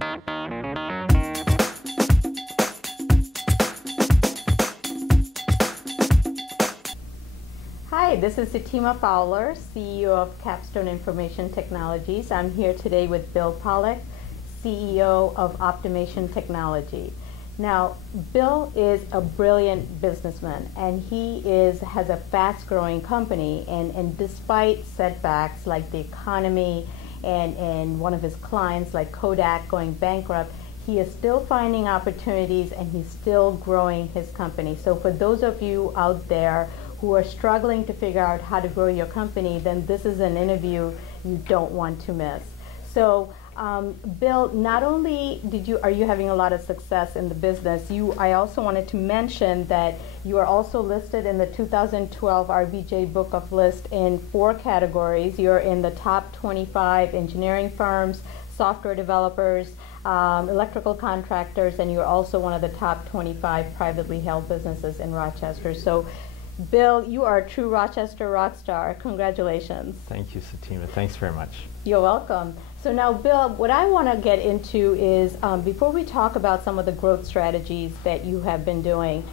Hi, this is Sitima Fowler, CEO of Capstone Information Technologies. I'm here today with Bill Pollock, CEO of Optimation Technology. Now, Bill is a brilliant businessman, and he has a fast-growing company, and despite setbacks like the economy and one of his clients like Kodak going bankrupt, he is still finding opportunities and he's still growing his company. So for those of you out there who are struggling to figure out how to grow your company, then this is an interview you don't want to miss. So Bill, not only are you having a lot of success in the business, I also wanted to mention that you are also listed in the 2012 RBJ Book of List in 4 categories. You're in the top 25 engineering firms, software developers, electrical contractors, and you're also one of the top 25 privately held businesses in Rochester. So Bill, you are a true Rochester rock star. Congratulations. Thank you, Sitima. Thanks very much. You're welcome. So now, Bill, what I want to get into is, before we talk about some of the growth strategies that you have been doing,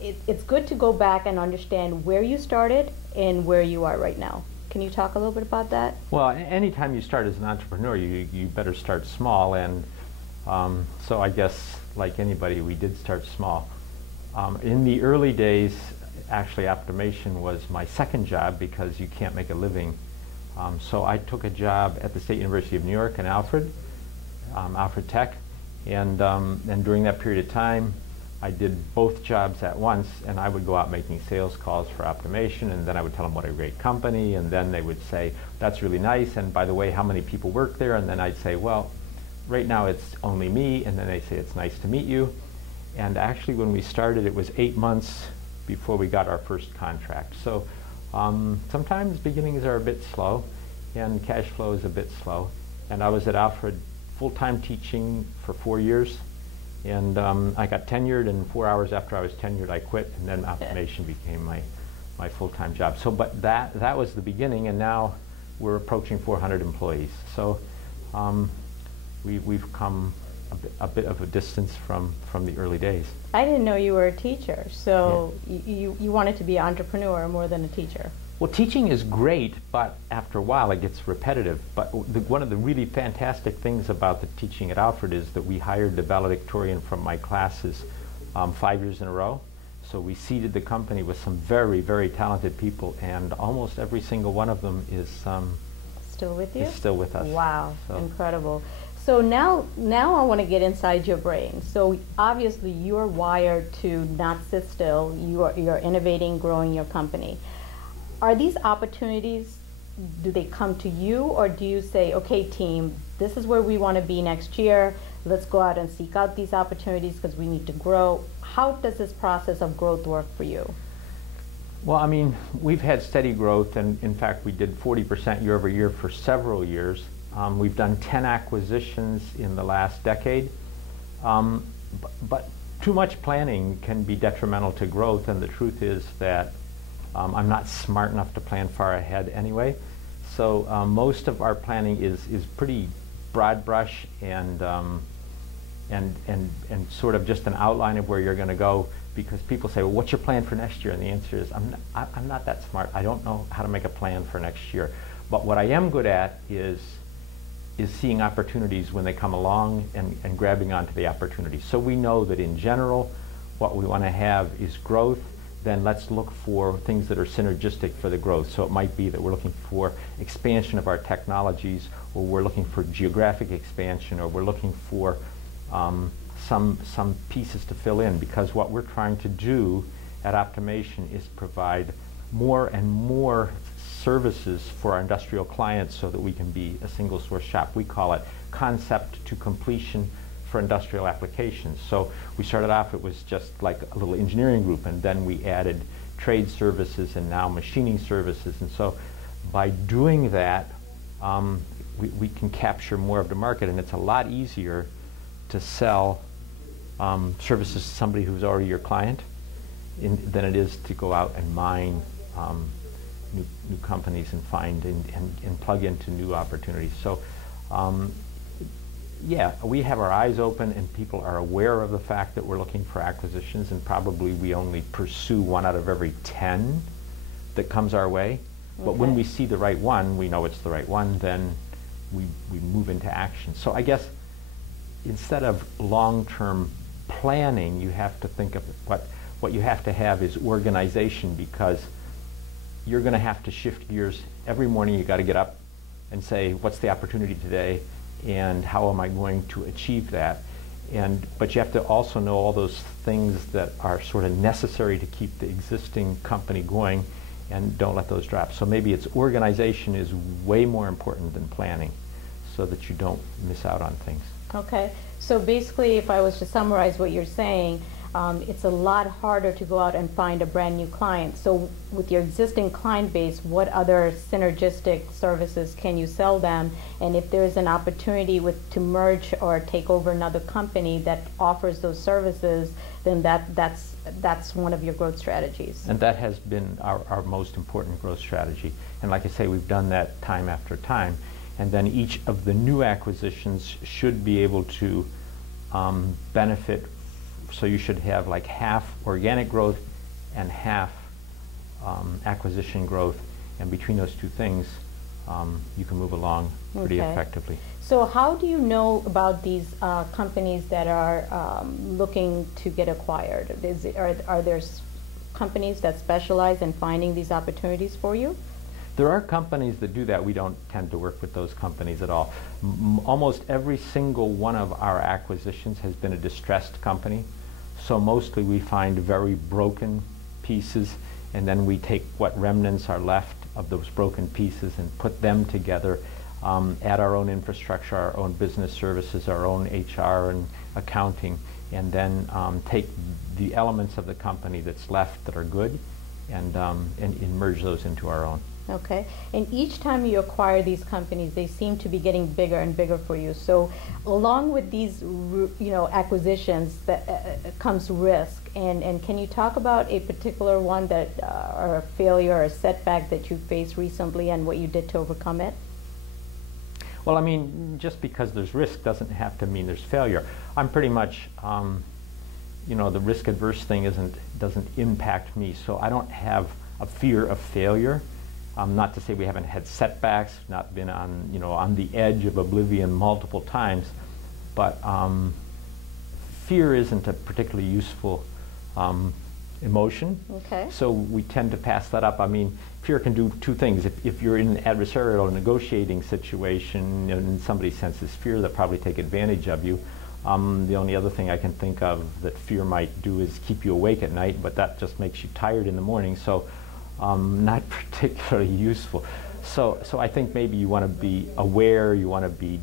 it's good to go back and understand where you started and where you are right now. Can you talk a little bit about that? Well, anytime you start as an entrepreneur, you better start small. And so I guess, like anybody, we did start small. In the early days, actually, Optimation was my second job because you can't make a living. So I took a job at the State University of New York in Alfred Tech, and during that period of time, I did both jobs at once, and I would go out making sales calls for Optimation, and then I would tell them what a great company, and then they would say, that's really nice, and by the way, how many people work there? And then I'd say, well, right now it's only me, and then they'd say, it's nice to meet you. And actually, when we started, it was 8 months before we got our first contract. So sometimes beginnings are a bit slow, and cash flow is a bit slow. And I was at Alfred full-time teaching for 4 years, and I got tenured, and 4 hours after I was tenured, I quit, and then Optimation became my full-time job. So, but that was the beginning, and now we're approaching 400 employees. So we've come a bit of a distance from the early days. I didn't know you were a teacher, so yeah. You wanted to be an entrepreneur more than a teacher. Well, teaching is great, but after a while it gets repetitive. But one of the really fantastic things about the teaching at Alfred is that we hired the valedictorian from my classes 5 years in a row. So we seeded the company with some very, very talented people, and almost every single one of them is still with you? Is still with us. Wow, so. Incredible. So now I want to get inside your brain. So obviously you're wired to not sit still. You're innovating, growing your company. Are these opportunities, do they come to you, or do you say, okay team, this is where we want to be next year, let's go out and seek out these opportunities because we need to grow? How does this process of growth work for you? Well, I mean, we've had steady growth, and in fact we did 40% year over year for several years. We've done 10 acquisitions in the last decade, but too much planning can be detrimental to growth, and the truth is that I'm not smart enough to plan far ahead anyway. So most of our planning is pretty broad brush and sort of just an outline of where you're going to go, because people say, well, what's your plan for next year? And the answer is, I'm not that smart. I don't know how to make a plan for next year. But what I am good at is seeing opportunities when they come along and grabbing onto the opportunities. So we know that in general, what we want to have is growth. Then let's look for things that are synergistic for the growth. So it might be that we're looking for expansion of our technologies, or we're looking for geographic expansion, or we're looking for some pieces to fill in, because what we're trying to do at Optimation is provide more and more services for our industrial clients so that we can be a single source shop. We call it concept to completion for industrial applications. So we started off, it was just like a little engineering group, and then we added trade services and now machining services. And so by doing that, we can capture more of the market, and it's a lot easier to sell services to somebody who's already your client than it is to go out and mine new companies and find and plug into new opportunities. So yeah, we have our eyes open and people are aware of the fact that we're looking for acquisitions, and probably we only pursue 1 out of every 10 that comes our way. But when we see the right one, we know it's the right one, then we move into action. So I guess instead of long-term planning, you have to think of what you have to have is organization, because you're going to have to shift gears. Every morning you got to get up and say, what's the opportunity today, and how am I going to achieve that? But you have to also know all those things that are sort of necessary to keep the existing company going, and don't let those drop. So maybe it's organization is way more important than planning, so that you don't miss out on things. Okay, so basically, if I was to summarize what you're saying, it's a lot harder to go out and find a brand new client. So with your existing client base, what other synergistic services can you sell them? And if there's an opportunity to merge or take over another company that offers those services, then that's one of your growth strategies. And that has been our most important growth strategy. And like I say, we've done that time after time. And then each of the new acquisitions should be able to benefit. So you should have like half organic growth and half acquisition growth. And between those two things, you can move along pretty effectively. So how do you know about these companies that are looking to get acquired? Are there companies that specialize in finding these opportunities for you? There are companies that do that. We don't tend to work with those companies at all. Almost every single one of our acquisitions has been a distressed company. So mostly we find very broken pieces, and then we take what remnants are left of those broken pieces and put them together, add our own infrastructure, our own business services, our own HR and accounting, and then take the elements of the company that's left that are good and merge those into our own. Okay, and each time you acquire these companies, they seem to be getting bigger and bigger for you. So along with these acquisitions that comes risk, and can you talk about a particular one that or a failure or a setback that you faced recently and what you did to overcome it? Well, I mean, just because there's risk doesn't have to mean there's failure. I'm pretty much the risk adverse thing doesn't impact me, so I don't have a fear of failure. Not to say we haven't had setbacks, not been on the edge of oblivion multiple times, but fear isn't a particularly useful emotion. Okay. So we tend to pass that up. I mean, fear can do two things. If you're in an adversarial or negotiating situation and somebody senses fear, they'll probably take advantage of you. The only other thing I can think of that fear might do is keep you awake at night, but that just makes you tired in the morning. So not particularly useful. So I think maybe you want to be aware, you want to be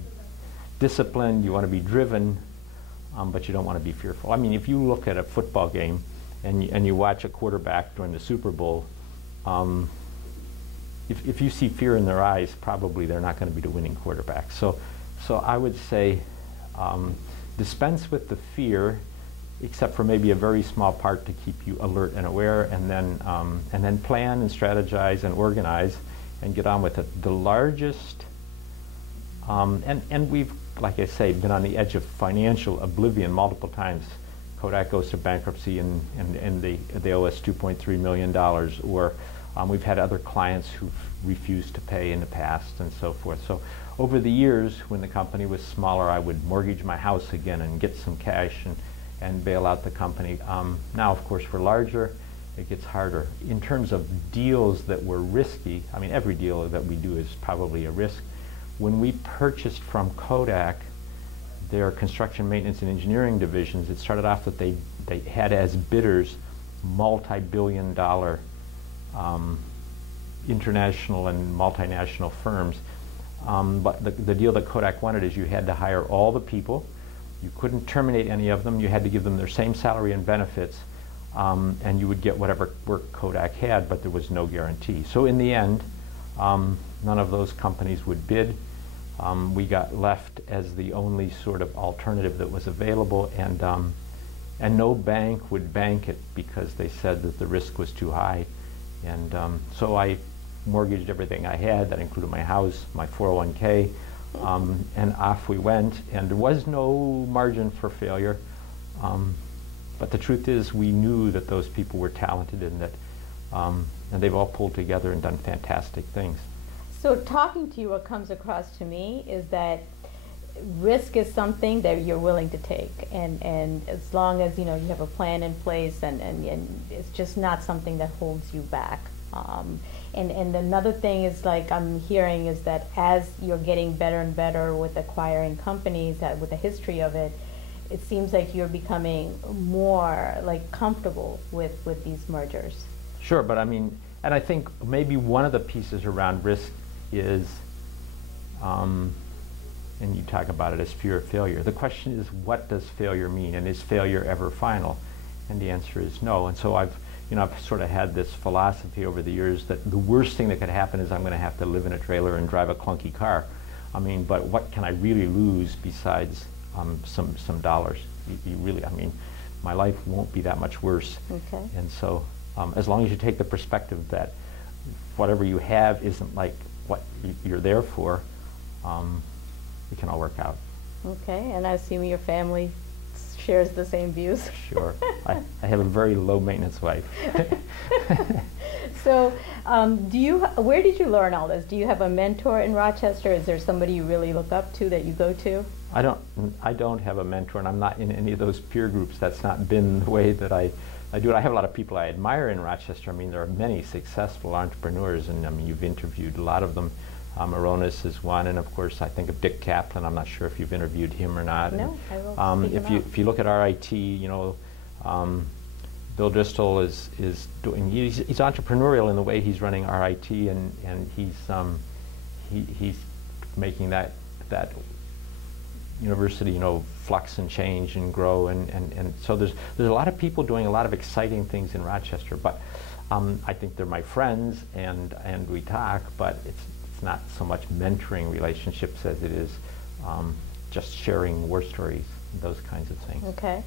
disciplined, you want to be driven, but you don't want to be fearful. I mean, if you look at a football game and you watch a quarterback during the Super Bowl, if you see fear in their eyes, probably they're not going to be the winning quarterback. So I would say dispense with the fear, except for maybe a very small part to keep you alert and aware, and then plan and strategize and organize and get on with it. The largest, and we've, like I say, been on the edge of financial oblivion multiple times. Kodak goes to bankruptcy and they owe us $2.3 million, or we've had other clients who've refused to pay in the past and so forth. So over the years, when the company was smaller, I would mortgage my house again and get some cash and bail out the company. Now, of course, we're larger, it gets harder. In terms of deals that were risky, I mean, every deal that we do is probably a risk. When we purchased from Kodak their construction, maintenance, and engineering divisions, it started off that they had as bidders multi-billion-dollar international and multinational firms. But the deal that Kodak wanted is you had to hire all the people. You couldn't terminate any of them. You had to give them their same salary and benefits, and you would get whatever work Kodak had, but there was no guarantee. So in the end, none of those companies would bid. We got left as the only sort of alternative that was available, and no bank would bank it because they said that the risk was too high. And so I mortgaged everything I had. That included my house, my 401k, And off we went, and there was no margin for failure. But the truth is, we knew that those people were talented, and that, and they've all pulled together and done fantastic things. So talking to you, what comes across to me is that risk is something that you're willing to take, and as long as you have a plan in place, and it's just not something that holds you back. And another thing is, like I'm hearing, is that as you're getting better and better with acquiring companies, that with the history of it, it seems like you're becoming more like comfortable with these mergers. Sure, but I mean, and I think maybe one of the pieces around risk is, and you talk about it as fear of failure. The question is, what does failure mean, and is failure ever final? And the answer is no. And so I've sort of had this philosophy over the years that the worst thing that could happen is I'm going to have to live in a trailer and drive a clunky car. I mean, but what can I really lose besides some dollars? You really, I mean, my life won't be that much worse. Okay. And so, as long as you take the perspective that whatever you have isn't like what you're there for, it can all work out. Okay, and I assume your family shares the same views. Sure. I have a very low maintenance wife. So, where did you learn all this? Do you have a mentor in Rochester? Is there somebody you really look up to that you go to? I don't have a mentor, and I'm not in any of those peer groups. That's not been the way that I do it. I have a lot of people I admire in Rochester. I mean, there are many successful entrepreneurs, and I mean, you've interviewed a lot of them. Aronis is one, and of course I think of Dick Kaplan. I'm not sure if you've interviewed him or not. No, I will. If you look at RIT, Bill Driscoll is doing. He's entrepreneurial in the way he's running RIT, and he's making that university flux and change and grow, and so there's a lot of people doing a lot of exciting things in Rochester. But I think they're my friends, and we talk, but it's not so much mentoring relationships as it is just sharing war stories, those kinds of things. Okay.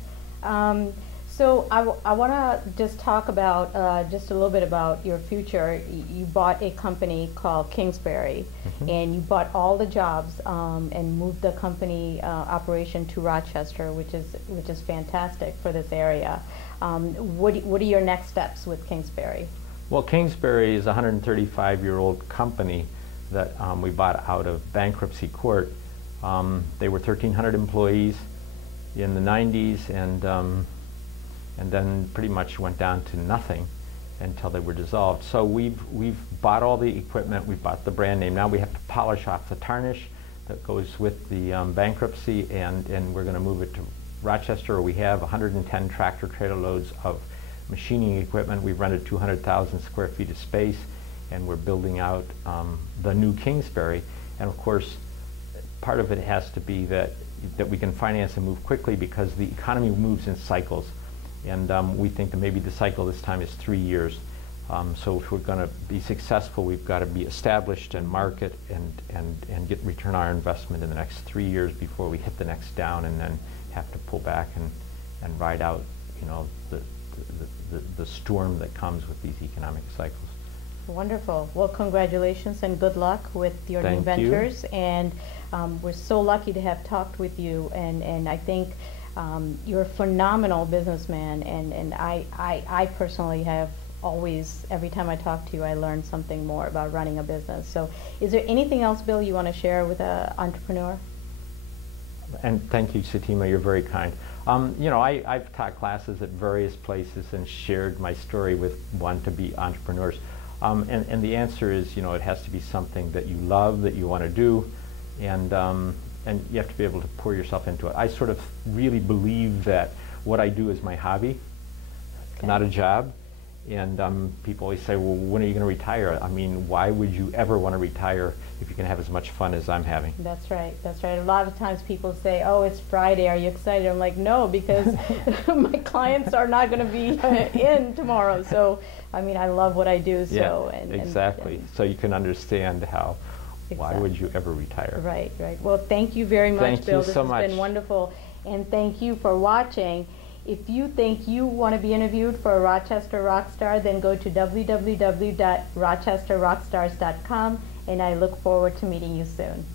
So I want to just talk about just a little bit about your future. You bought a company called Kingsbury, and you bought all the jobs and moved the company operation to Rochester, which is fantastic for this area. What are your next steps with Kingsbury? Well, Kingsbury is a 135-year-old company that we bought out of bankruptcy court. They were 1,300 employees in the 90s, and then pretty much went down to nothing until they were dissolved. So we've bought all the equipment, we've bought the brand name. Now we have to polish off the tarnish that goes with the bankruptcy, and we're going to move it to Rochester, where we have 110 tractor trailer loads of machining equipment. We've rented 200,000 square feet of space, and we're building out the new Kingsbury. And of course, part of it has to be that we can finance and move quickly, because the economy moves in cycles. And we think that maybe the cycle this time is 3 years. So if we're going to be successful, we've got to be established and market and get return on our investment in the next 3 years before we hit the next down, and then have to pull back and ride out, the storm that comes with these economic cycles. Wonderful. Well, congratulations and good luck with your new ventures. And we're so lucky to have talked with you, and I think you're a phenomenal businessman, and I personally have always, every time I talk to you, I learn something more about running a business. So is there anything else, Bill, you want to share with an entrepreneur? And thank you, Sitima, you're very kind. I've taught classes at various places and shared my story with want-to-be entrepreneurs. And the answer is, it has to be something that you love, that you want to do, and you have to be able to pour yourself into it. I sort of really believe that what I do is my hobby, not a job. And people always say, well, when are you going to retire? I mean, why would you ever want to retire if you can have as much fun as I'm having? That's right, that's right. A lot of times people say, oh, it's Friday, are you excited? I'm like, no, because my clients are not going to be in tomorrow. So, I mean, I love what I do. So, yeah, exactly. So you can understand how, why would you ever retire? Right, right. Well, thank you very much, Bill. This has been wonderful. And thank you for watching. If you think you want to be interviewed for a Rochester Rockstar, then go to www.rochesterrockstars.com, and I look forward to meeting you soon.